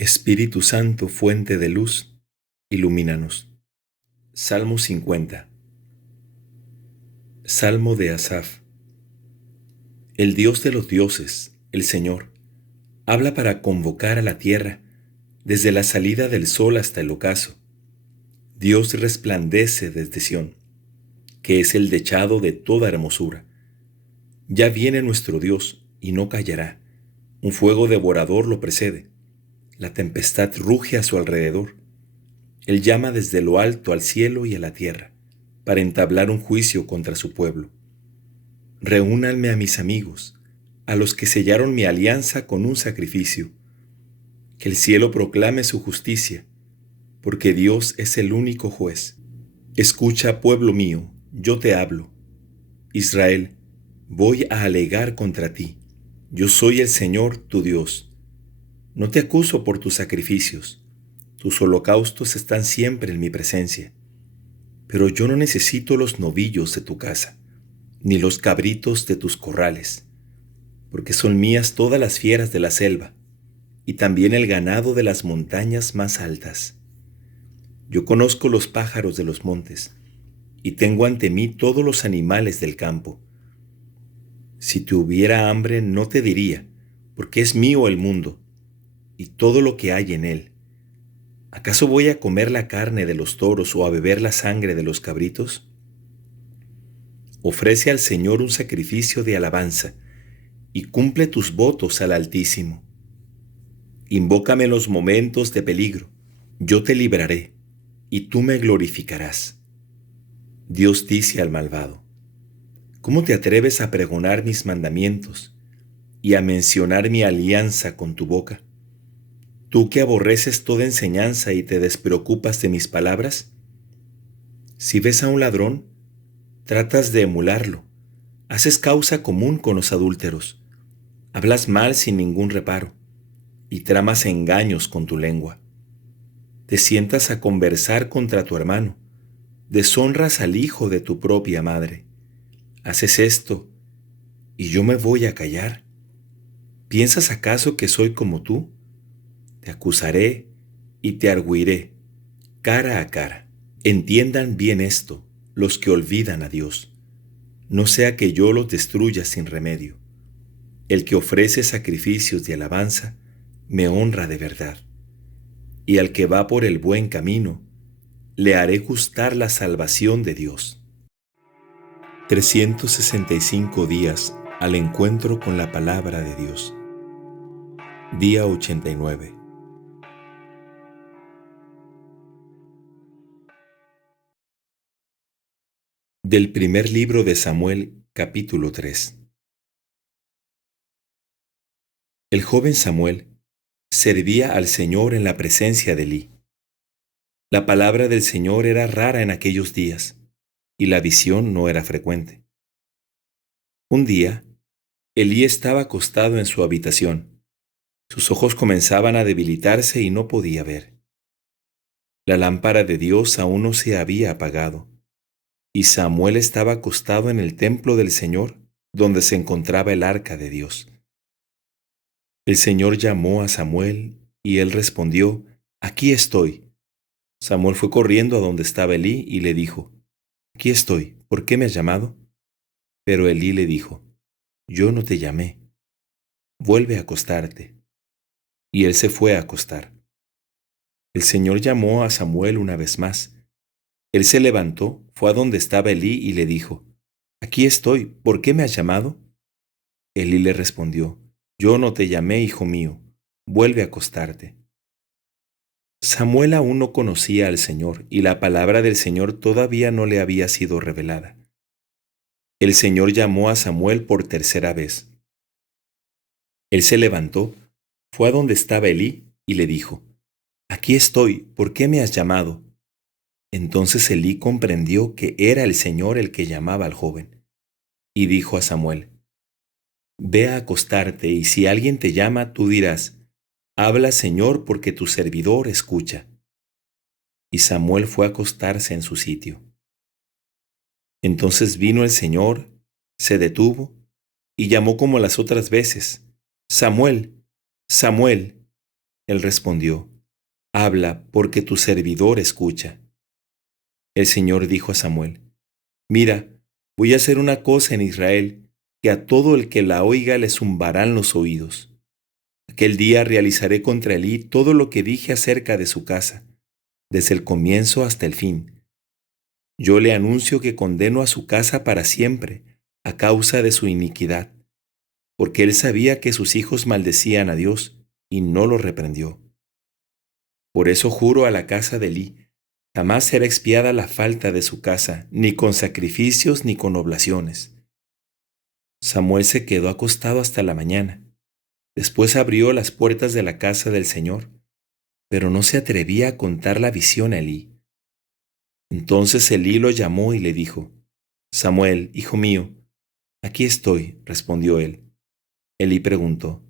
Espíritu Santo, fuente de luz, ilumínanos. Salmo 50. Salmo de Asaf. El Dios de los dioses, el Señor, habla para convocar a la tierra, desde la salida del sol hasta el ocaso. Dios resplandece desde Sión, que es el dechado de toda hermosura. Ya viene nuestro Dios, y no callará. Un fuego devorador lo precede. La tempestad ruge a su alrededor. Él llama desde lo alto al cielo y a la tierra, para entablar un juicio contra su pueblo. Reúnanme a mis amigos, a los que sellaron mi alianza con un sacrificio. Que el cielo proclame su justicia, porque Dios es el único juez. Escucha, pueblo mío, yo te hablo. Israel, voy a alegar contra ti. Yo soy el Señor, tu Dios. No te acuso por tus sacrificios. Tus holocaustos están siempre en mi presencia. Pero yo no necesito los novillos de tu casa, ni los cabritos de tus corrales, porque son mías todas las fieras de la selva, y también el ganado de las montañas más altas. Yo conozco los pájaros de los montes, y tengo ante mí todos los animales del campo. Si tuviera hambre no te diría, porque es mío el mundo, y todo lo que hay en él. ¿Acaso voy a comer la carne de los toros o a beber la sangre de los cabritos? Ofrece al Señor un sacrificio de alabanza, y cumple tus votos al Altísimo. Invócame en los momentos de peligro, yo te libraré, y tú me glorificarás. Dios dice al malvado: ¿cómo te atreves a pregonar mis mandamientos y a mencionar mi alianza con tu boca? ¿Tú que aborreces toda enseñanza y te despreocupas de mis palabras? Si ves a un ladrón, tratas de emularlo, haces causa común con los adúlteros, hablas mal sin ningún reparo, y tramas engaños con tu lengua. Te sientas a conversar contra tu hermano, deshonras al hijo de tu propia madre. Haces esto, y yo me voy a callar. ¿Piensas acaso que soy como tú? Te acusaré y te argüiré, cara a cara. Entiendan bien esto, los que olvidan a Dios. No sea que yo los destruya sin remedio. El que ofrece sacrificios de alabanza, me honra de verdad. Y al que va por el buen camino, le haré gustar la salvación de Dios. 365 días al encuentro con la palabra de Dios. Día 89. Del primer libro de Samuel, capítulo 3. El joven Samuel servía al Señor en la presencia de Elí. La palabra del Señor era rara en aquellos días, y la visión no era frecuente. Un día, Elí estaba acostado en su habitación. Sus ojos comenzaban a debilitarse y no podía ver. La lámpara de Dios aún no se había apagado, y Samuel estaba acostado en el templo del Señor, donde se encontraba el arca de Dios. El Señor llamó a Samuel, y él respondió: «Aquí estoy». Samuel fue corriendo a donde estaba Elí y le dijo: «Aquí estoy, ¿por qué me has llamado?». Pero Elí le dijo: «Yo no te llamé, vuelve a acostarte». Y él se fue a acostar. El Señor llamó a Samuel una vez más. Él se levantó, fue a donde estaba Elí y le dijo: «Aquí estoy, ¿por qué me has llamado?». Elí le respondió: «Yo no te llamé, hijo mío, vuelve a acostarte». Samuel aún no conocía al Señor, y la palabra del Señor todavía no le había sido revelada. El Señor llamó a Samuel por tercera vez. Él se levantó, fue a donde estaba Elí y le dijo: «Aquí estoy, ¿por qué me has llamado?». Entonces Elí comprendió que era el Señor el que llamaba al joven, y dijo a Samuel: «Ve a acostarte, y si alguien te llama, tú dirás: Habla, Señor, porque tu servidor escucha». Y Samuel fue a acostarse en su sitio. Entonces vino el Señor, se detuvo, y llamó como las otras veces: «Samuel, Samuel». Él respondió: Habla, porque tu servidor escucha. El Señor dijo a Samuel: Mira, voy a hacer una cosa en Israel, que a todo el que la oiga le zumbarán los oídos. Aquel día realizaré contra Elí todo lo que dije acerca de su casa, desde el comienzo hasta el fin. Yo le anuncio que condeno a su casa para siempre, a causa de su iniquidad, porque él sabía que sus hijos maldecían a Dios, y no lo reprendió. Por eso juro a la casa de Elí: jamás será expiada la falta de su casa, ni con sacrificios ni con oblaciones. Samuel se quedó acostado hasta la mañana. Después abrió las puertas de la casa del Señor, pero no se atrevía a contar la visión a Elí. Entonces Elí lo llamó y le dijo: Samuel, hijo mío. Aquí estoy, respondió él. Elí preguntó: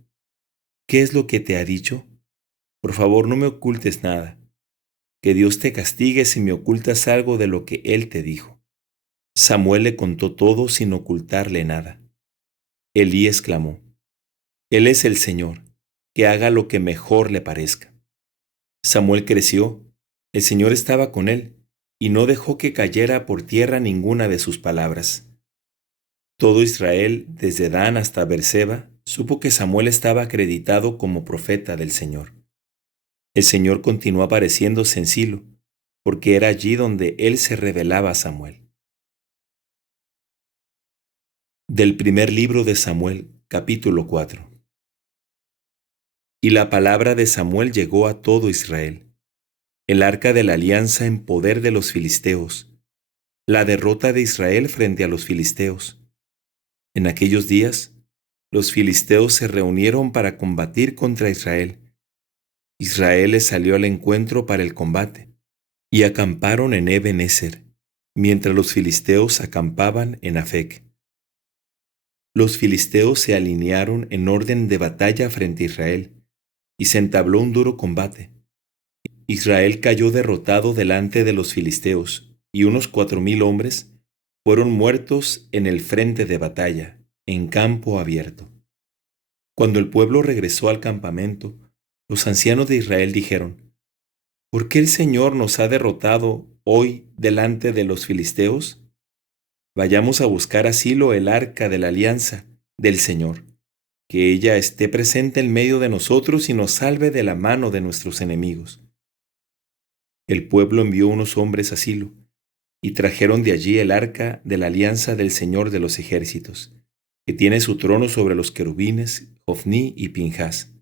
¿Qué es lo que te ha dicho? Por favor, no me ocultes nada. Que Dios te castigue si me ocultas algo de lo que él te dijo. Samuel le contó todo sin ocultarle nada. Elí exclamó: Él es el Señor, que haga lo que mejor le parezca. Samuel creció, el Señor estaba con él, y no dejó que cayera por tierra ninguna de sus palabras. Todo Israel, desde Dan hasta Beerseba, supo que Samuel estaba acreditado como profeta del Señor. El Señor continuó apareciéndose en Silo, porque era allí donde él se revelaba a Samuel. Del primer libro de Samuel, capítulo 4. Y la palabra de Samuel llegó a todo Israel: el arca de la alianza en poder de los filisteos, la derrota de Israel frente a los filisteos. En aquellos días, los filisteos se reunieron para combatir contra Israel. Israel les salió al encuentro para el combate, y acamparon en Eben-Ezer, mientras los filisteos acampaban en Afec. Los filisteos se alinearon en orden de batalla frente a Israel, y se entabló un duro combate. Israel cayó derrotado delante de los filisteos, y unos 4,000 hombres fueron muertos en el frente de batalla, en campo abierto. Cuando el pueblo regresó al campamento, los ancianos de Israel dijeron: ¿Por qué el Señor nos ha derrotado hoy delante de los filisteos? Vayamos a buscar a Silo el arca de la alianza del Señor, que ella esté presente en medio de nosotros y nos salve de la mano de nuestros enemigos. El pueblo envió unos hombres a Silo, y trajeron de allí el arca de la alianza del Señor de los ejércitos, que tiene su trono sobre los querubines. Ofní y Pinjas,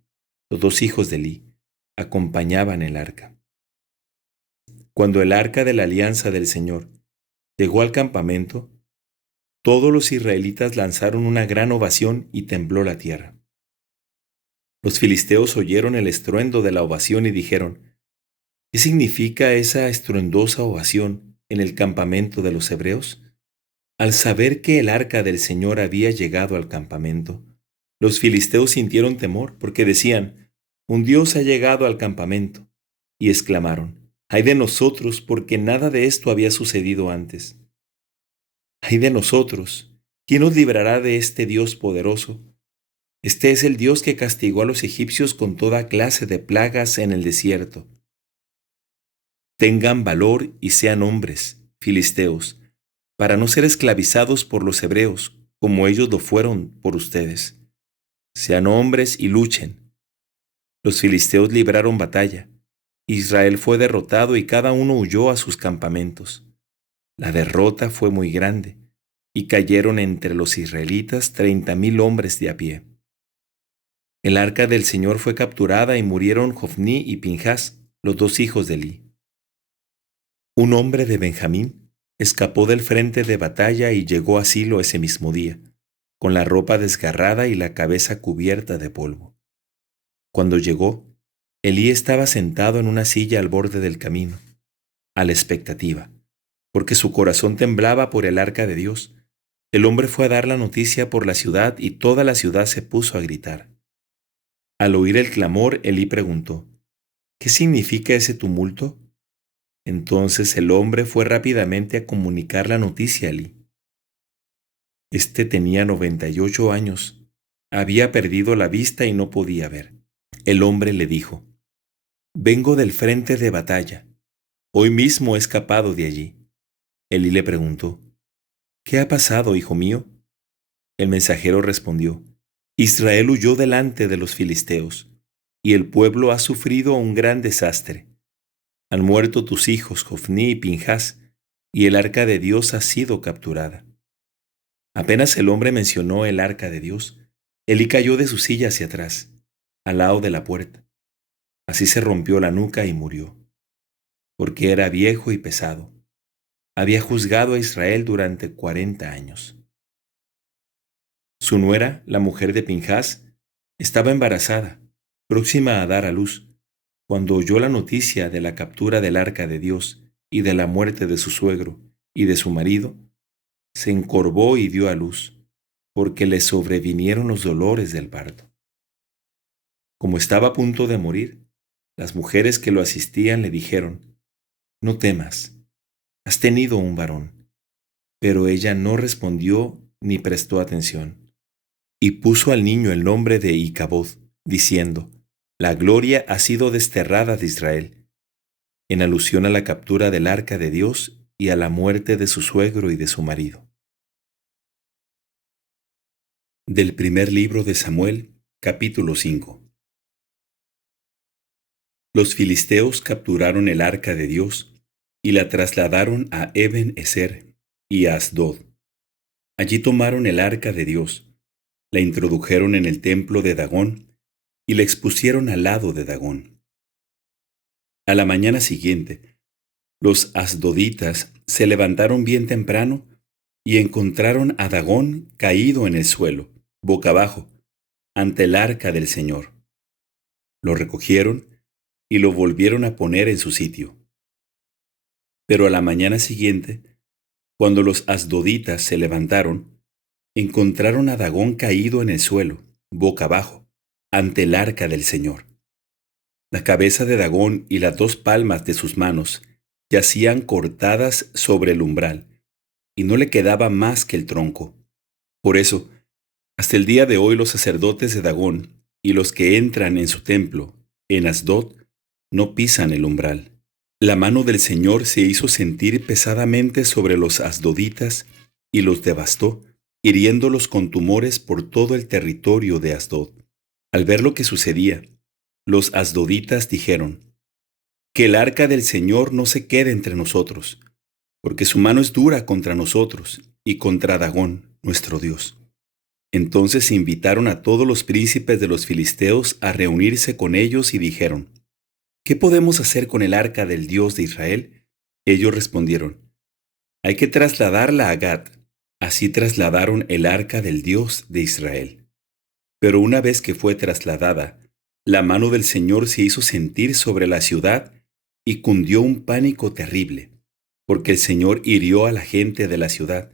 los 2 hijos de Elí, acompañaban el arca. Cuando el arca de la alianza del Señor llegó al campamento, todos los israelitas lanzaron una gran ovación y tembló la tierra. Los filisteos oyeron el estruendo de la ovación y dijeron: ¿Qué significa esa estruendosa ovación en el campamento de los hebreos? Al saber que el arca del Señor había llegado al campamento, los filisteos sintieron temor, porque decían: Un Dios ha llegado al campamento. Y exclamaron: ¡Ay de nosotros, porque nada de esto había sucedido antes! ¡Ay de nosotros! ¿Quién nos librará de este Dios poderoso? Este es el Dios que castigó a los egipcios con toda clase de plagas en el desierto. Tengan valor y sean hombres, filisteos, para no ser esclavizados por los hebreos, como ellos lo fueron por ustedes. Sean hombres y luchen. Los filisteos libraron batalla. Israel fue derrotado y cada uno huyó a sus campamentos. La derrota fue muy grande, y cayeron entre los israelitas 30,000 hombres de a pie. El arca del Señor fue capturada y murieron Ofní y Pinjas, los 2 hijos de Elí. Un hombre de Benjamín escapó del frente de batalla y llegó a Silo ese mismo día, con la ropa desgarrada y la cabeza cubierta de polvo. Cuando llegó, Elí estaba sentado en una silla al borde del camino, a la expectativa, porque su corazón temblaba por el arca de Dios. El hombre fue a dar la noticia por la ciudad y toda la ciudad se puso a gritar. Al oír el clamor, Elí preguntó: ¿Qué significa ese tumulto? Entonces el hombre fue rápidamente a comunicar la noticia a Elí. Este tenía 98 años, había perdido la vista y no podía ver. El hombre le dijo: Vengo del frente de batalla. Hoy mismo he escapado de allí. Elí le preguntó, ¿qué ha pasado, hijo mío? El mensajero respondió, Israel huyó delante de los filisteos, y el pueblo ha sufrido un gran desastre. Han muerto tus hijos, Jofní y Pinjas, y el arca de Dios ha sido capturada. Apenas el hombre mencionó el arca de Dios, Elí cayó de su silla hacia atrás, al lado de la puerta. Así se rompió la nuca y murió, porque era viejo y pesado. Había juzgado a Israel durante 40 años. Su nuera, la mujer de Pinjas, estaba embarazada, próxima a dar a luz, cuando oyó la noticia de la captura del arca de Dios y de la muerte de su suegro y de su marido. Se encorvó y dio a luz, porque le sobrevinieron los dolores del parto. Como estaba a punto de morir, las mujeres que lo asistían le dijeron, no temas, has tenido un varón. Pero ella no respondió ni prestó atención. Y puso al niño el nombre de Icabod, diciendo, la gloria ha sido desterrada de Israel, en alusión a la captura del arca de Dios y a la muerte de su suegro y de su marido. Del primer libro de Samuel, capítulo 5. Los filisteos capturaron el arca de Dios y la trasladaron a Eben-ezer y a Asdod. Allí tomaron el arca de Dios, la introdujeron en el templo de Dagón y la expusieron al lado de Dagón. A la mañana siguiente, los asdoditas se levantaron bien temprano y encontraron a Dagón caído en el suelo, boca abajo, ante el arca del Señor. Lo recogieron y lo volvieron a poner en su sitio. Pero a la mañana siguiente, cuando los asdoditas se levantaron, encontraron a Dagón caído en el suelo, boca abajo, ante el arca del Señor. La cabeza de Dagón y las 2 palmas de sus manos yacían cortadas sobre el umbral, y no le quedaba más que el tronco. Por eso, hasta el día de hoy los sacerdotes de Dagón y los que entran en su templo, en Asdod, no pisan el umbral. La mano del Señor se hizo sentir pesadamente sobre los asdoditas y los devastó, hiriéndolos con tumores por todo el territorio de Asdod. Al ver lo que sucedía, los asdoditas dijeron, que el arca del Señor no se quede entre nosotros, porque su mano es dura contra nosotros y contra Dagón, nuestro Dios. Entonces invitaron a todos los príncipes de los filisteos a reunirse con ellos y dijeron, ¿qué podemos hacer con el arca del Dios de Israel? Ellos respondieron, hay que trasladarla a Gat. Así trasladaron el arca del Dios de Israel. Pero una vez que fue trasladada, la mano del Señor se hizo sentir sobre la ciudad y cundió un pánico terrible, porque el Señor hirió a la gente de la ciudad,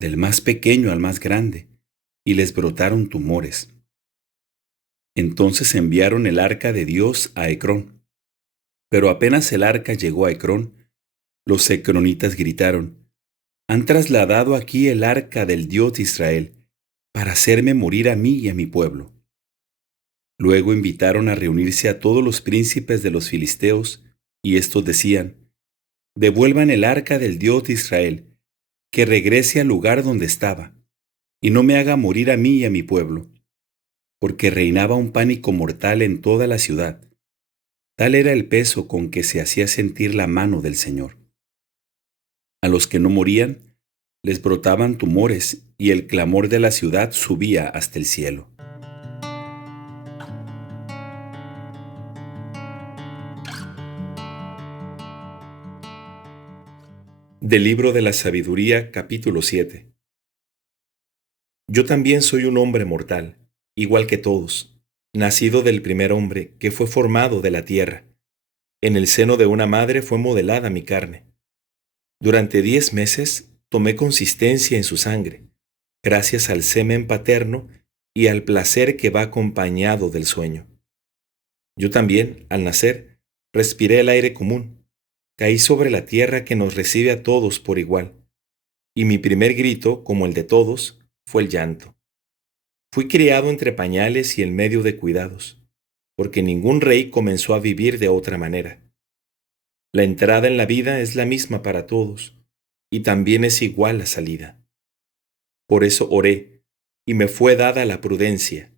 del más pequeño al más grande, y les brotaron tumores. Entonces enviaron el arca de Dios a Ecrón. Pero apenas el arca llegó a Ecrón, los ecronitas gritaron, han trasladado aquí el arca del Dios de Israel, para hacerme morir a mí y a mi pueblo. Luego invitaron a reunirse a todos los príncipes de los filisteos, y estos decían, devuelvan el arca del Dios de Israel, que regrese al lugar donde estaba, y no me haga morir a mí y a mi pueblo, porque reinaba un pánico mortal en toda la ciudad. Tal era el peso con que se hacía sentir la mano del Señor. A los que no morían, les brotaban tumores, y el clamor de la ciudad subía hasta el cielo. Del libro de la sabiduría, capítulo 7. Yo también soy un hombre mortal, igual que todos, nacido del primer hombre que fue formado de la tierra. En el seno de una madre fue modelada mi carne. Durante 10 meses tomé consistencia en su sangre, gracias al semen paterno y al placer que va acompañado del sueño. Yo también, al nacer, respiré el aire común, caí sobre la tierra que nos recibe a todos por igual, y mi primer grito, como el de todos, fue el llanto. Fui criado entre pañales y en medio de cuidados. porque ningún rey comenzó a vivir de otra manera. La entrada en la vida es la misma para todos, y también es igual la salida. Por eso oré, y me fue dada la prudencia.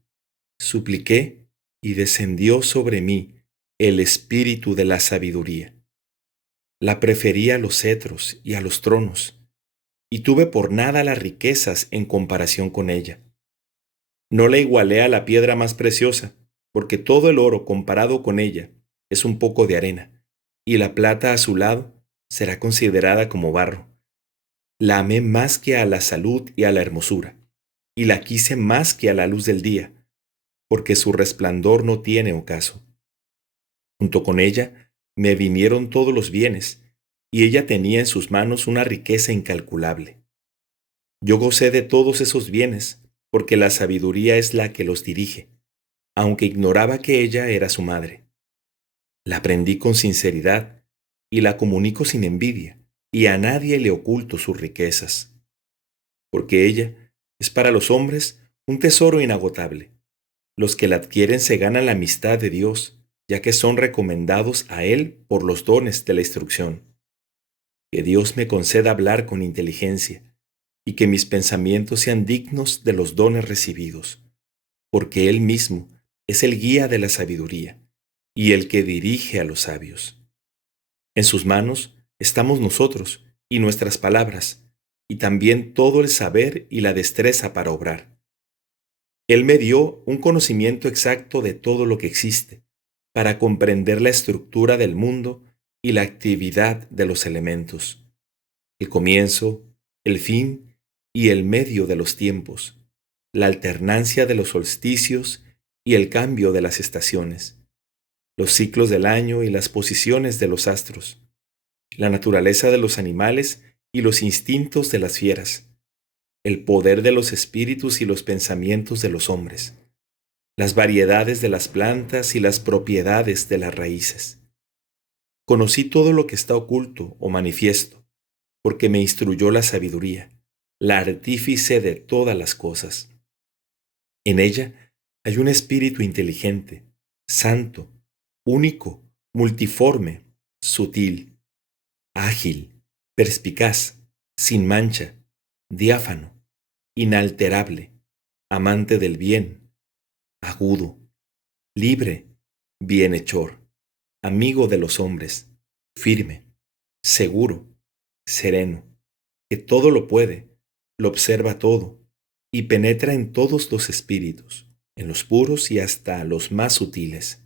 Supliqué, y descendió sobre mí el espíritu de la sabiduría. La preferí a los cetros y a los tronos, y tuve por nada las riquezas en comparación con ella. No la igualé a la piedra más preciosa, porque todo el oro comparado con ella es un poco de arena, y la plata a su lado será considerada como barro. La amé más que a la salud y a la hermosura, y la quise más que a la luz del día, porque su resplandor no tiene ocaso. Junto con ella me vinieron todos los bienes, y ella tenía en sus manos una riqueza incalculable. Yo gocé de todos esos bienes, porque la sabiduría es la que los dirige, aunque ignoraba que ella era su madre. La aprendí con sinceridad, y la comunico sin envidia, y a nadie le oculto sus riquezas. Porque ella es para los hombres un tesoro inagotable. Los que la adquieren se ganan la amistad de Dios, ya que son recomendados a Él por los dones de la instrucción. Que Dios me conceda hablar con inteligencia, y que mis pensamientos sean dignos de los dones recibidos, porque Él mismo es el guía de la sabiduría, y el que dirige a los sabios. En sus manos estamos nosotros y nuestras palabras, y también todo el saber y la destreza para obrar. Él me dio un conocimiento exacto de todo lo que existe, para comprender la estructura del mundo y la actividad de los elementos, el comienzo, el fin y el medio de los tiempos, la alternancia de los solsticios y el cambio de las estaciones, los ciclos del año y las posiciones de los astros, la naturaleza de los animales y los instintos de las fieras, el poder de los espíritus y los pensamientos de los hombres, las variedades de las plantas y las propiedades de las raíces. Conocí todo lo que está oculto o manifiesto, porque me instruyó la sabiduría, la artífice de todas las cosas. En ella hay un espíritu inteligente, santo, único, multiforme, sutil, ágil, perspicaz, sin mancha, diáfano, inalterable, amante del bien, agudo, libre, bienhechor, amigo de los hombres, firme, seguro, sereno, que todo lo puede, lo observa todo, y penetra en todos los espíritus, en los puros y hasta los más sutiles.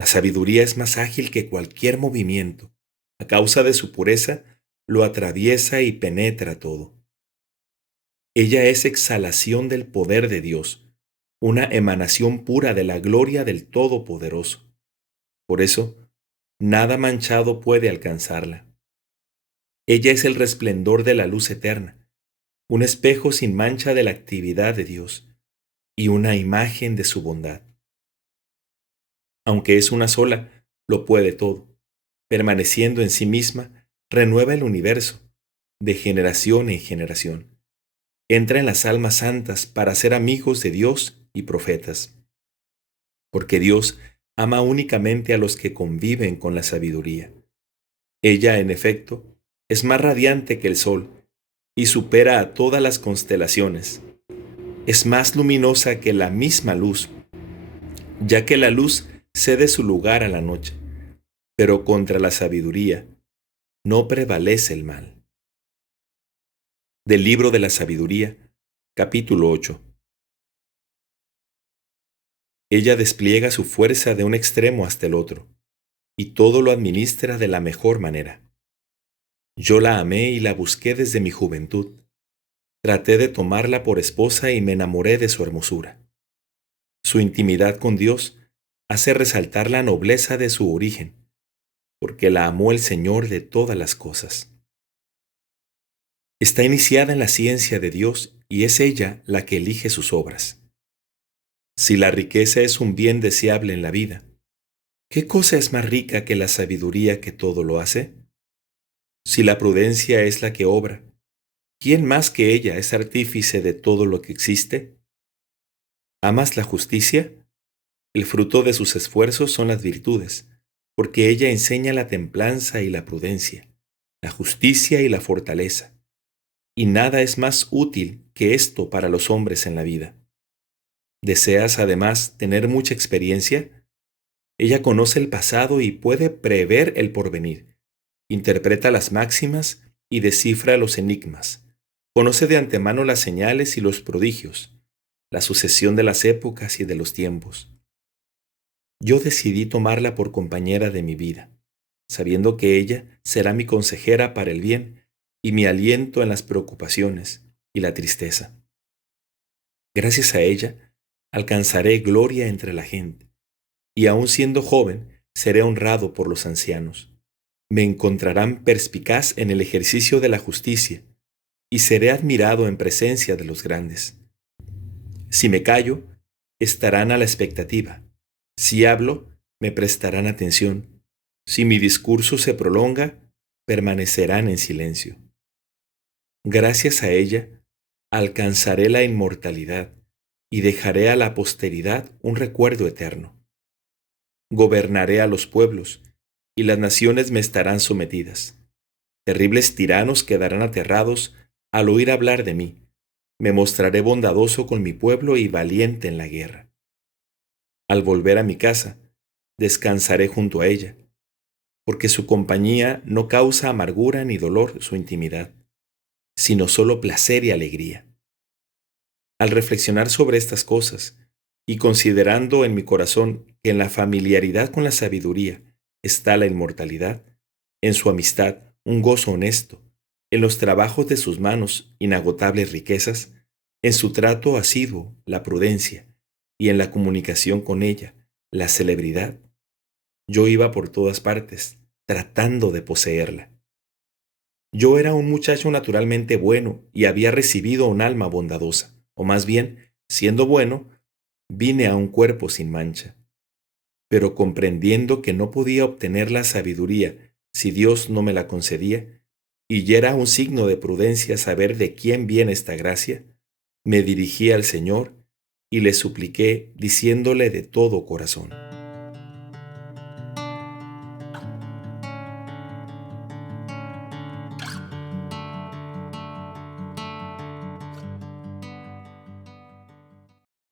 La sabiduría es más ágil que cualquier movimiento. A causa de su pureza, lo atraviesa y penetra todo. Ella es exhalación del poder de Dios, una emanación pura de la gloria del Todopoderoso. Por eso, nada manchado puede alcanzarla. Ella es el resplendor de la luz eterna, un espejo sin mancha de la actividad de Dios y una imagen de su bondad. Aunque es una sola, lo puede todo. Permaneciendo en sí misma, renueva el universo, de generación en generación. Entra en las almas santas para ser amigos de Dios y profetas. Porque Dios ama únicamente a los que conviven con la sabiduría. Ella, en efecto, es más radiante que el sol y supera a todas las constelaciones. Es más luminosa que la misma luz, ya que la luz cede su lugar a la noche, pero contra la sabiduría no prevalece el mal. Del libro de la sabiduría, capítulo 8. Ella despliega su fuerza de un extremo hasta el otro, y todo lo administra de la mejor manera. Yo la amé y la busqué desde mi juventud. Traté de tomarla por esposa y me enamoré de su hermosura. Su intimidad con Dios hace resaltar la nobleza de su origen, porque la amó el Señor de todas las cosas. Está iniciada en la ciencia de Dios y es ella la que elige sus obras. Si la riqueza es un bien deseable en la vida, ¿qué cosa es más rica que la sabiduría que todo lo hace? Si la prudencia es la que obra, ¿quién más que ella es artífice de todo lo que existe? ¿Amas la justicia? El fruto de sus esfuerzos son las virtudes, porque ella enseña la templanza y la prudencia, la justicia y la fortaleza. Y nada es más útil que esto para los hombres en la vida. ¿Deseas además tener mucha experiencia? Ella conoce el pasado y puede prever el porvenir. Interpreta las máximas y descifra los enigmas. Conoce de antemano las señales y los prodigios, la sucesión de las épocas y de los tiempos. Yo decidí tomarla por compañera de mi vida, sabiendo que ella será mi consejera para el bien y mi aliento en las preocupaciones y la tristeza. Gracias a ella, alcanzaré gloria entre la gente, y aun siendo joven, seré honrado por los ancianos. Me encontrarán perspicaz en el ejercicio de la justicia, y seré admirado en presencia de los grandes. Si me callo, estarán a la expectativa. Si hablo, me prestarán atención. Si mi discurso se prolonga, permanecerán en silencio. Gracias a ella, alcanzaré la inmortalidad y dejaré a la posteridad un recuerdo eterno. Gobernaré a los pueblos, y las naciones me estarán sometidas. Terribles tiranos quedarán aterrados al oír hablar de mí. Me mostraré bondadoso con mi pueblo y valiente en la guerra. Al volver a mi casa, descansaré junto a ella, porque su compañía no causa amargura ni dolor su intimidad, sino solo placer y alegría. Al reflexionar sobre estas cosas, y considerando en mi corazón que en la familiaridad con la sabiduría está la inmortalidad, en su amistad un gozo honesto, en los trabajos de sus manos inagotables riquezas, en su trato asiduo la prudencia, y en la comunicación con ella la celebridad, yo iba por todas partes, tratando de poseerla. Yo era un muchacho naturalmente bueno y había recibido un alma bondadosa, o más bien, siendo bueno, vine a un cuerpo sin mancha. Pero comprendiendo que no podía obtener la sabiduría si Dios no me la concedía, y ya era un signo de prudencia saber de quién viene esta gracia, me dirigí al Señor y le supliqué diciéndole de todo corazón: